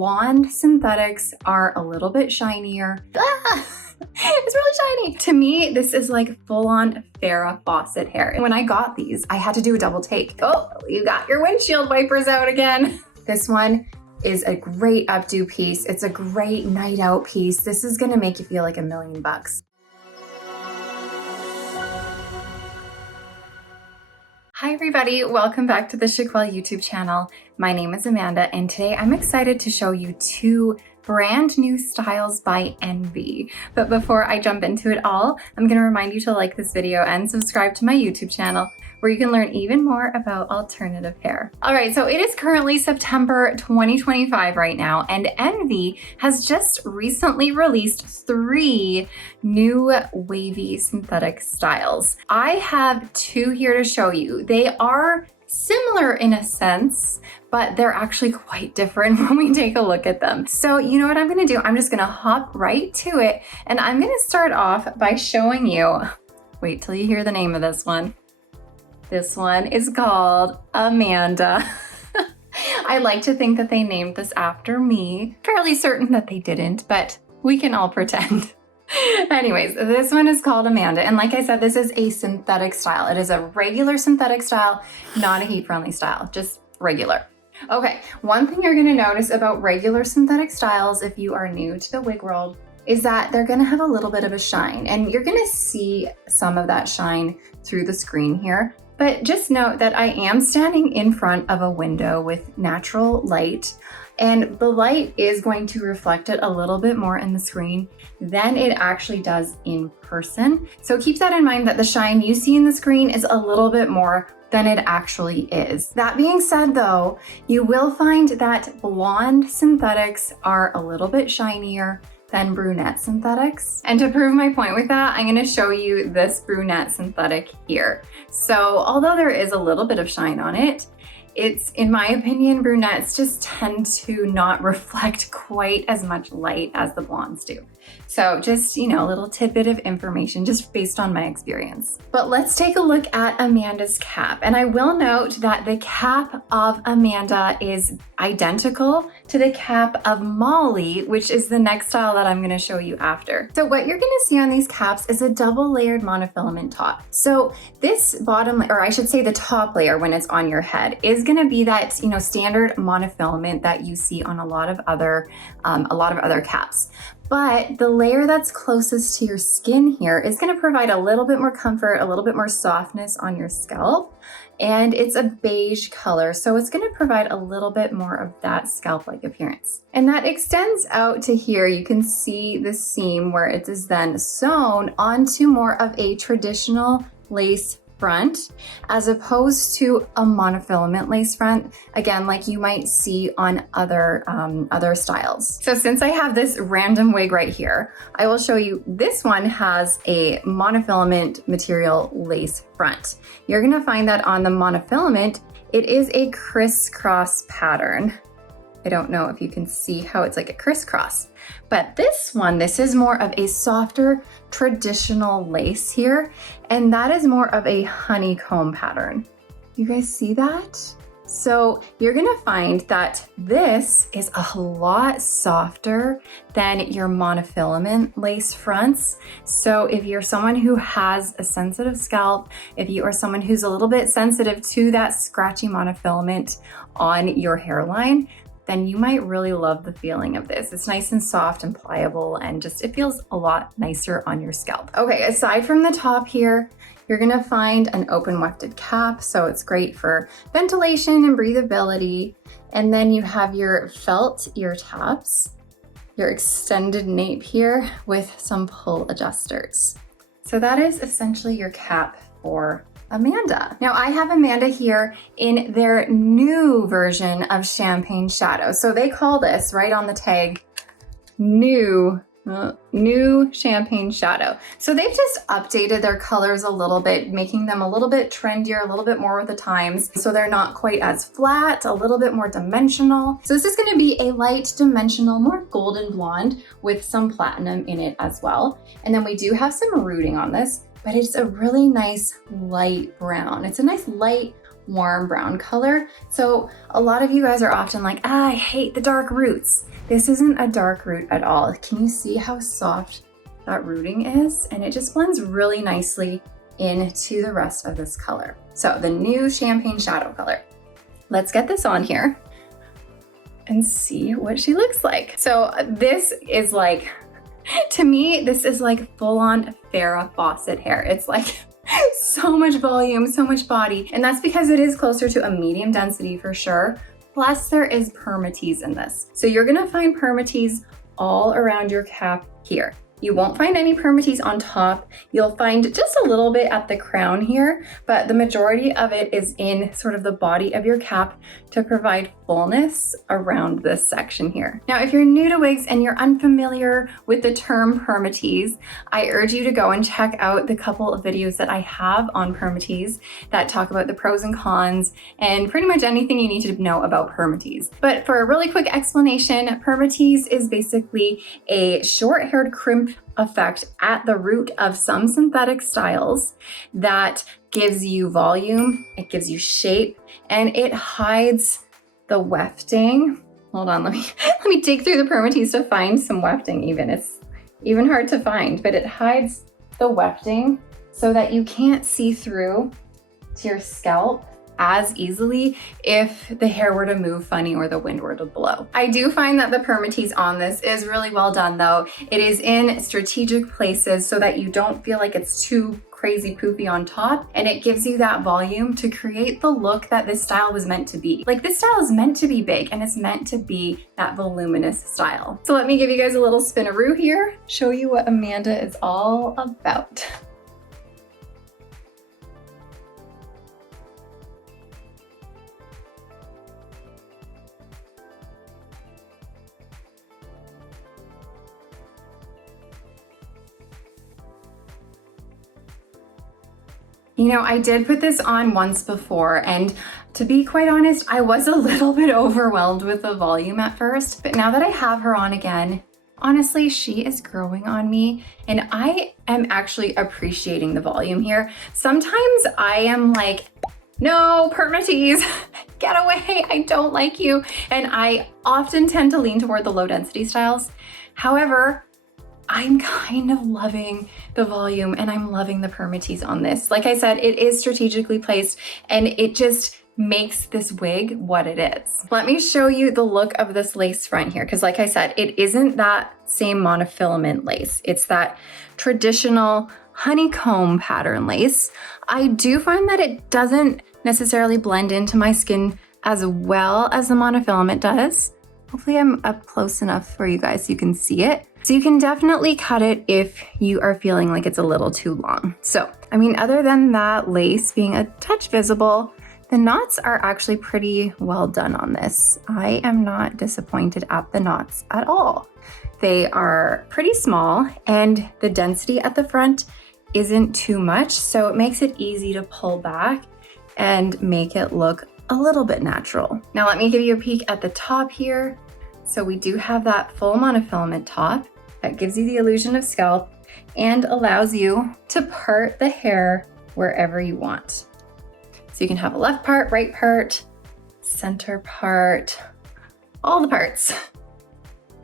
blonde synthetics are a little bit shinier. It's really shiny. To me, this is like full-on Farrah Fawcett hair. And when I got these, I had to do a double take. Oh, you got your windshield wipers out again. This one is a great updo piece. It's a great night out piece. This is gonna make you feel like $1,000,000. Hi everybody, welcome back to the Chiquel YouTube channel. My name is Amanda and today I'm excited to show you two brand new styles by Envy. But before I jump into it all, I'm gonna remind you to like this video and subscribe to my YouTube channel where you can learn even more about alternative hair. All right, so it is currently September 2025 right now, and Envy has just recently released 3 new wavy synthetic styles. I have 2 here to show you. They are similar in a sense, but they're actually quite different when we take a look at them. So you know what I'm gonna do? I'm just gonna hop right to it, and I'm gonna start off by showing you, wait till you hear the name of this one. This one is called Amanda. I like to think that they named this after me. Fairly certain that they didn't, but we can all pretend. Anyways, this one is called Amanda. And like I said, this is a synthetic style. It is a regular synthetic style, not a heat-friendly style, just regular. Okay, one thing you're gonna notice about regular synthetic styles if you are new to the wig world is that they're gonna have a little bit of a shine, and you're gonna see some of that shine through the screen here. But just note that I am standing in front of a window with natural light, and the light is going to reflect it a little bit more in the screen than it actually does in person. So keep that in mind, that the shine you see in the screen is a little bit more than it actually is. That being said though, you will find that blonde synthetics are a little bit shinier than brunette synthetics. And to prove my point with that, I'm gonna show you this brunette synthetic here. So although there is a little bit of shine on it, it's, in my opinion, brunettes just tend to not reflect quite as much light as the blondes do. So just, you know, a little tidbit of information just based on my experience. But let's take a look at Amanda's cap. And I will note that the cap of Amanda is identical to the cap of Molly, which is the next style that I'm gonna show you after. So what you're gonna see on these caps is a double layered monofilament top. So this bottom, or I should say the top layer when it's on your head, is gonna be that, you know, standard monofilament that you see on a lot of other caps. But the layer that's closest to your skin here is gonna provide a little bit more comfort, a little bit more softness on your scalp. And it's a beige color, so it's gonna provide a little bit more of that scalp-like appearance. And that extends out to here. You can see the seam where it is then sewn onto more of a traditional lace front, as opposed to a monofilament lace front, again, like you might see on other styles. So since I have this random wig right here, I will show you this one has a monofilament material lace front. You're gonna find that on the monofilament, it is a crisscross pattern. I don't know if you can see how it's like a crisscross, but this one, this is more of a softer traditional lace here, and that is more of a honeycomb pattern. You guys see that? So you're gonna find that this is a lot softer than your monofilament lace fronts. So if you're someone who has a sensitive scalp, if you are someone who's a little bit sensitive to that scratchy monofilament on your hairline, then you might really love the feeling of this. It's nice and soft and pliable, and just, it feels a lot nicer on your scalp. Okay, aside from the top here, you're gonna find an open wefted cap, so it's great for ventilation and breathability. And then you have your felt ear tabs, your extended nape here with some pull adjusters. So that is essentially your cap for Amanda. Now I have Amanda here in their new version of Champagne Shadow. So they call this right on the tag, new Champagne Shadow. So they've just updated their colors a little bit, making them a little bit trendier, a little bit more with the times. So they're not quite as flat, a little bit more dimensional. So this is gonna be a light dimensional, more golden blonde with some platinum in it as well. And then we do have some rooting on this, but it's a really nice light brown. It's a nice light warm brown color. So a lot of you guys are often like, I hate the dark roots. This isn't a dark root at all. Can you see how soft that rooting is? And it just blends really nicely into the rest of this color. So the new Champagne Shadow color. Let's get this on here and see what she looks like. So this is like, to me, this is like full-on Farrah Fawcett hair. It's like so much volume, so much body. And that's because it is closer to a medium density for sure. Plus there is permatease in this. So you're gonna find permatease all around your cap here. You won't find any permatease on top. You'll find just a little bit at the crown here, but the majority of it is in sort of the body of your cap to provide fullness around this section here. Now, if you're new to wigs and you're unfamiliar with the term permatease, I urge you to go and check out the couple of videos that I have on permatease that talk about the pros and cons and pretty much anything you need to know about permatease. But for a really quick explanation, permatease is basically a short-haired crimp effect at the root of some synthetic styles that gives you volume, it gives you shape, and it hides the wefting. Hold on, let me dig through the permatease to find some wefting even. It's even hard to find, but it hides the wefting so that you can't see through to your scalp as easily if the hair were to move funny or the wind were to blow. I do find that the permatease on this is really well done though. It is in strategic places so that you don't feel like it's too crazy poofy on top, and it gives you that volume to create the look that this style was meant to be. Like, this style is meant to be big and it's meant to be that voluminous style. So let me give you guys a little spinaroo here, show you what Amanda is all about. You know, I did put this on once before, and to be quite honest, I was a little bit overwhelmed with the volume at first, but now that I have her on again, honestly, she is growing on me, and I am actually appreciating the volume here. Sometimes I am like, no, permatease, get away, I don't like you. And I often tend to lean toward the low density styles. However, I'm kind of loving the volume and I'm loving the permatease on this. Like I said, it is strategically placed and it just makes this wig what it is. Let me show you the look of this lace front here, because like I said, it isn't that same monofilament lace. It's that traditional honeycomb pattern lace. I do find that it doesn't necessarily blend into my skin as well as the monofilament does. Hopefully I'm up close enough for you guys so you can see it. So you can definitely cut it if you are feeling like it's a little too long. So, I mean, other than that lace being a touch visible, the knots are actually pretty well done on this. I am not disappointed at the knots at all. They are pretty small and the density at the front isn't too much, so it makes it easy to pull back and make it look a little bit natural. Now let me give you a peek at the top here. So we do have that full monofilament top that gives you the illusion of scalp and allows you to part the hair wherever you want. So you can have a left part, right part, center part, all the parts.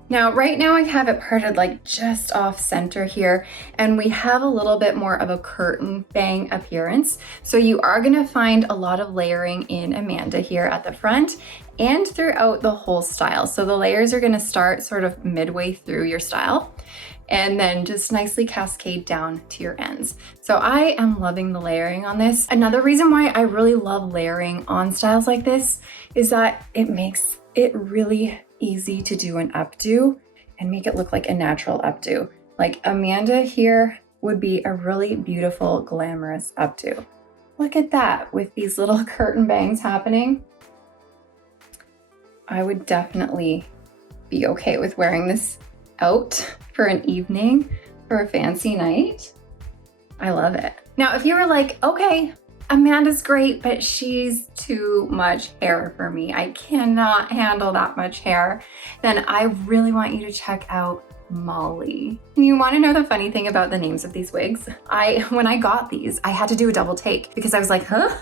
Now, right now I have it parted like just off center here, and we have a little bit more of a curtain bang appearance. So you are gonna find a lot of layering in Amanda here at the front and throughout the whole style. So the layers are gonna start sort of midway through your style and then just nicely cascade down to your ends. So I am loving the layering on this. Another reason why I really love layering on styles like this is that it makes it really easy to do an updo and make it look like a natural updo. Like Amanda here would be a really beautiful, glamorous updo. Look at that with these little curtain bangs happening. I would definitely be okay with wearing this out for an evening, for a fancy night. I love it. Now, if you were like, okay, Amanda's great, but she's too much hair for me, I cannot handle that much hair, then I really want you to check out Molly. You want to know the funny thing about the names of these wigs? When I got these, I had to do a double take because I was like, huh?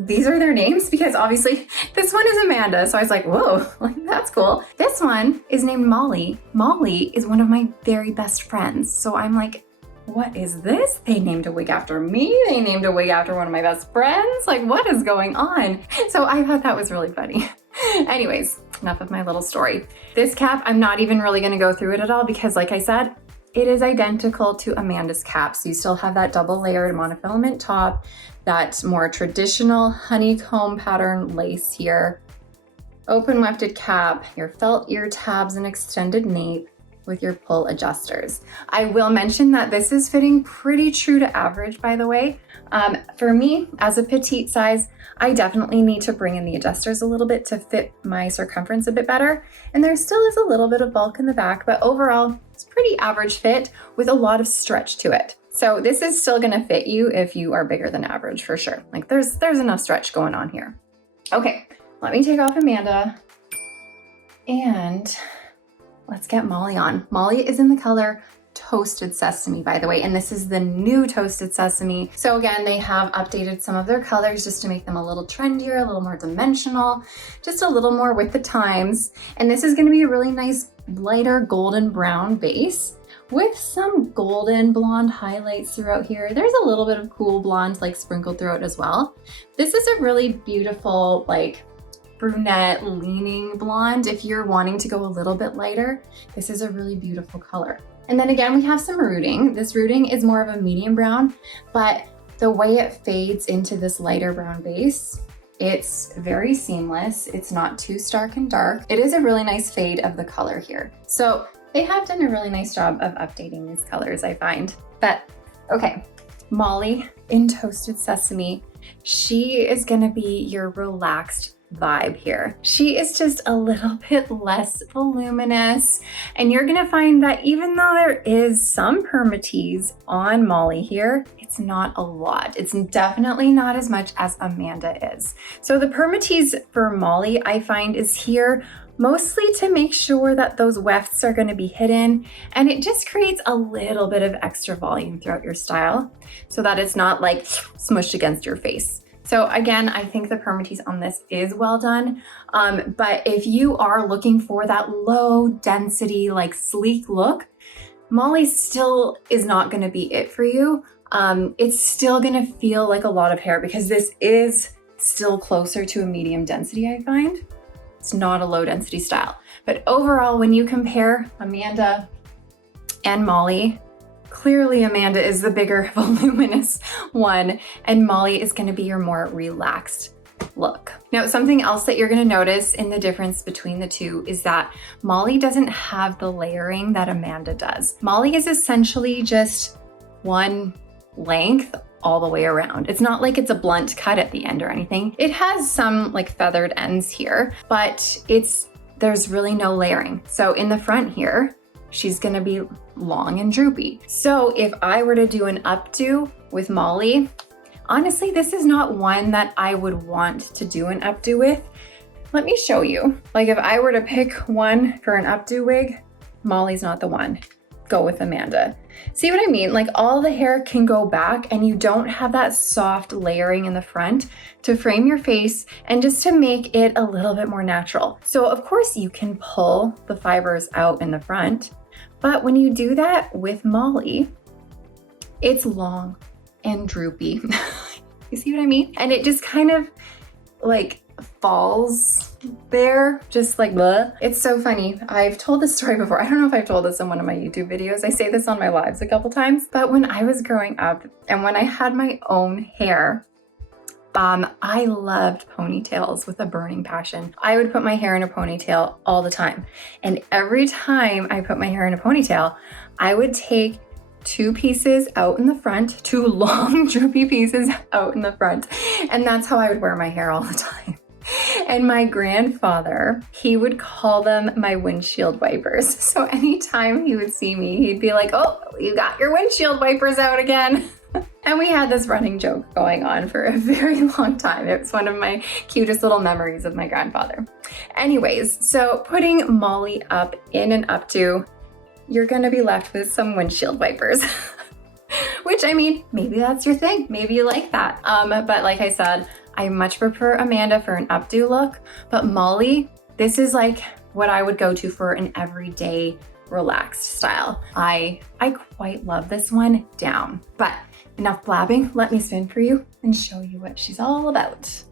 these are their names, because obviously this one is Amanda. So I was like, whoa, like, that's cool. This one is named Molly. Molly is one of my very best friends. So I'm like, what is this? They named a wig after me. They named a wig after one of my best friends. Like, what is going on? So I thought that was really funny. Anyways, enough of my little story. This cap, I'm not even really gonna go through it at all because like I said, it is identical to Amanda's cap. So you still have that double layered monofilament top, that more traditional honeycomb pattern lace here, open wefted cap, your felt ear tabs and extended nape with your pull adjusters. I will mention that this is fitting pretty true to average, by the way. For me, as a petite size, I definitely need to bring in the adjusters a little bit to fit my circumference a bit better. And there still is a little bit of bulk in the back, but overall, it's pretty average fit with a lot of stretch to it. So this is still gonna fit you if you are bigger than average for sure. Like there's enough stretch going on here. Okay, let me take off Amanda and let's get Molly on. Molly is in the color Toasted Sesame, by the way, and this is the new Toasted Sesame. So again, they have updated some of their colors just to make them a little trendier, a little more dimensional, just a little more with the times. And this is gonna be a really nice lighter golden brown base with some golden blonde highlights throughout here. There's a little bit of cool blonde like sprinkled throughout as well. This is a really beautiful like brunette leaning blonde. If you're wanting to go a little bit lighter, this is a really beautiful color. And then again, we have some rooting. This rooting is more of a medium brown, but the way it fades into this lighter brown base, it's very seamless. It's not too stark and dark. It is a really nice fade of the color here. So they have done a really nice job of updating these colors, I find. But okay, Molly in Toasted Sesame, she is gonna be your relaxed vibe here. She is just a little bit less voluminous, and you're gonna find that even though there is some permatease on Molly here, it's not a lot. It's definitely not as much as Amanda is. So the permatease for Molly, I find, is here mostly to make sure that those wefts are going to be hidden, and it just creates a little bit of extra volume throughout your style so that it's not like smushed against your face. So again, I think the permatease on this is well done, but if you are looking for that low density, like sleek look, Molly still is not going to be it for you. It's still going to feel like a lot of hair because this is still closer to a medium density, I find. It's not a low density style. But overall, when you compare Amanda and Molly, clearly Amanda is the bigger voluminous one, and Molly is gonna be your more relaxed look. Now, something else that you're gonna notice in the difference between the two is that Molly doesn't have the layering that Amanda does. Molly is essentially just one length all the way around. It's not like it's a blunt cut at the end or anything. It has some like feathered ends here, but there's really no layering. So in the front here, she's gonna be long and droopy. So if I were to do an updo with Molly, honestly, this is not one that I would want to do an updo with. Let me show you. Like if I were to pick one for an updo wig, Molly's not the one. Go with Amanda. See what I mean? Like all the hair can go back and you don't have that soft layering in the front to frame your face and just to make it a little bit more natural. So of course you can pull the fibers out in the front, but when you do that with Molly, it's long and droopy. You see what I mean? And it just kind of like falls there, just like bleh. It's so funny. I've told this story before. I don't know if I've told this in one of my YouTube videos. I say this on my lives a couple times, but when I was growing up and when I had my own hair, I loved ponytails with a burning passion. I would put my hair in a ponytail all the time. And every time I put my hair in a ponytail, I would take two pieces out in the front, two long droopy pieces out in the front. And that's how I would wear my hair all the time. And my grandfather, he would call them my windshield wipers. So anytime he would see me, he'd be like, oh, you got your windshield wipers out again. And we had this running joke going on for a very long time. It was one of my cutest little memories of my grandfather. Anyways, so putting Molly up in an updo, you're gonna be left with some windshield wipers. Which, I mean, maybe that's your thing. Maybe you like that. But like I said, I much prefer Amanda for an updo look, but Molly, this is like what I would go to for an everyday relaxed style. I quite love this one down, but enough blabbing. Let me spin for you and show you what she's all about.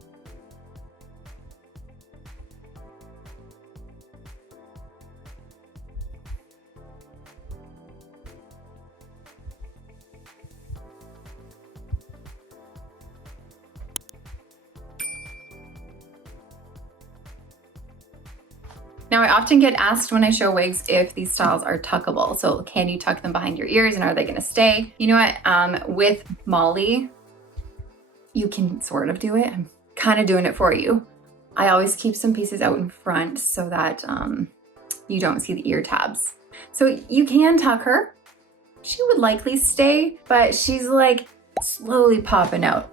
Now, I often get asked when I show wigs if these styles are tuckable. So can you tuck them behind your ears and are they gonna stay? You know what, with Molly, you can sort of do it. I'm kind of doing it for you. I always keep some pieces out in front so that you don't see the ear tabs. So you can tuck her. She would likely stay, but she's like slowly popping out.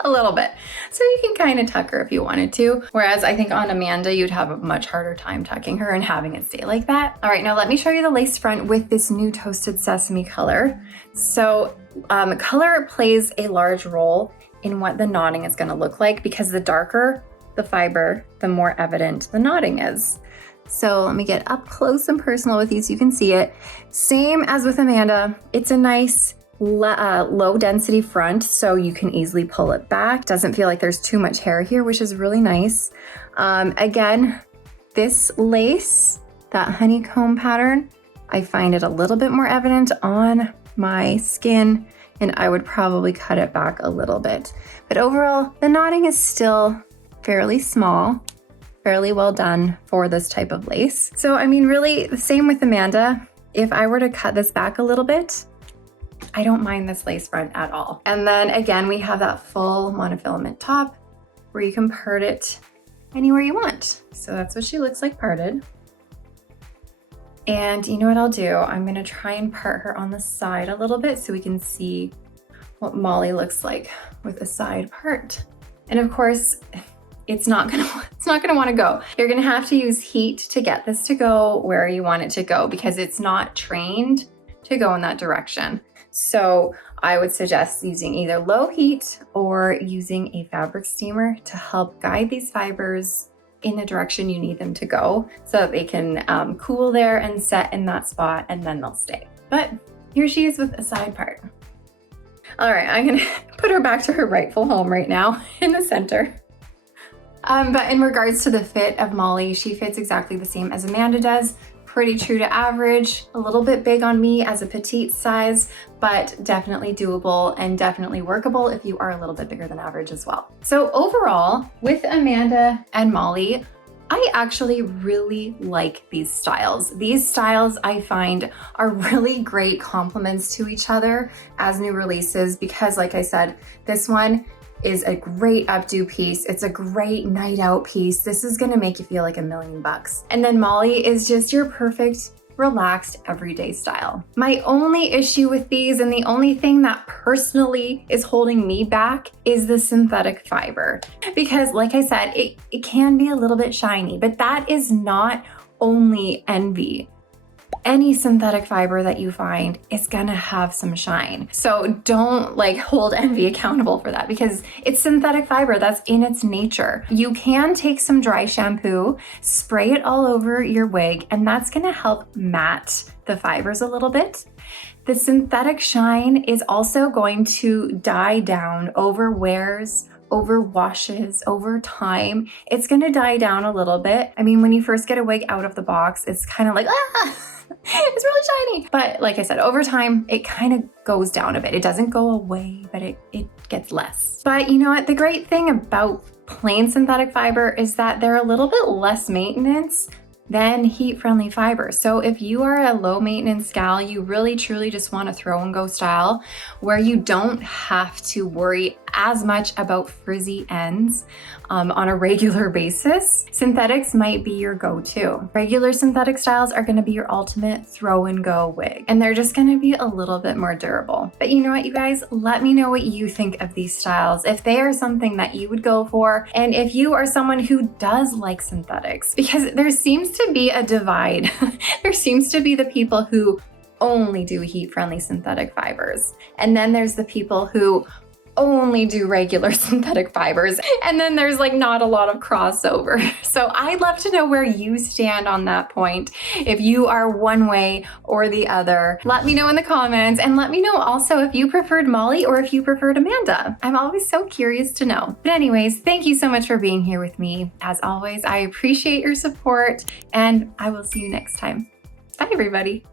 A little bit. So you can kind of tuck her if you wanted to. Whereas I think on Amanda, you'd have a much harder time tucking her and having it stay like that. All right, now let me show you the lace front with this new Toasted Sesame color. So color plays a large role in what the knotting is gonna look like because the darker the fiber, the more evident the knotting is. So let me get up close and personal with you so you can see it. Same as with Amanda, it's a nice low density front, so you can easily pull it back. Doesn't feel like there's too much hair here, which is really nice. Again, this lace, that honeycomb pattern, I find it a little bit more evident on my skin, and I would probably cut it back a little bit. But overall, the knotting is still fairly small, fairly well done for this type of lace. So I mean, really the same with Amanda. If I were to cut this back a little bit, I don't mind this lace front at all. And then again, we have that full monofilament top where you can part it anywhere you want. So that's what she looks like parted. And you know what I'll do? I'm gonna try and part her on the side a little bit so we can see what Molly looks like with a side part. And of course, it's not gonna wanna go. You're gonna have to use heat to get this to go where you want it to go because it's not trained to go in that direction. So I would suggest using either low heat or using a fabric steamer to help guide these fibers in the direction you need them to go so that they can cool there and set in that spot and then they'll stay. But here she is with a side part. All right, I'm gonna put her back to her rightful home right now in the center. But in regards to the fit of Molly, she fits exactly the same as Amanda does. Pretty true to average, a little bit big on me as a petite size, but definitely doable and definitely workable if you are a little bit bigger than average as well. So overall, with Amanda and Molly, I actually really like these styles. These styles I find are really great complements to each other as new releases because like I said, this one is a great updo piece. It's a great night out piece. This is gonna make you feel like $1,000,000. And then Molly is just your perfect, relaxed, everyday style. My only issue with these and the only thing that personally is holding me back is the synthetic fiber. Because like I said, it can be a little bit shiny, but that is not only envy. Any synthetic fiber that you find is gonna have some shine. So don't like hold envy accountable for that because it's synthetic fiber, that's in its nature. You can take some dry shampoo, spray it all over your wig, and that's gonna help matte the fibers a little bit. The synthetic shine is also going to die down over wears, over washes, over time. It's gonna die down a little bit. I mean, when you first get a wig out of the box, it's kind of like, it's really shiny. But like I said, over time, it kind of goes down a bit. It doesn't go away, but it gets less. But you know what? The great thing about plain synthetic fiber is that they're a little bit less maintenance than heat-friendly fiber. So if you are a low maintenance gal, you really truly just want to throw and go style where you don't have to worry as much about frizzy ends on a regular basis, synthetics might be your go-to. Regular synthetic styles are going to be your ultimate throw and go wig, and they're just going to be a little bit more durable. But you know what, you guys, let me know what you think of these styles, if they are something that you would go for, and if you are someone who does like synthetics, because there seems to be a divide. There seems to be the people who only do heat-friendly synthetic fibers, and then there's the people who only do regular synthetic fibers. And then there's like not a lot of crossover. So I'd love to know where you stand on that point. If you are one way or the other, let me know in the comments, and let me know also if you preferred Molly or if you preferred Amanda. I'm always so curious to know. But anyways, thank you so much for being here with me. As always, I appreciate your support, and I will see you next time. Bye, everybody.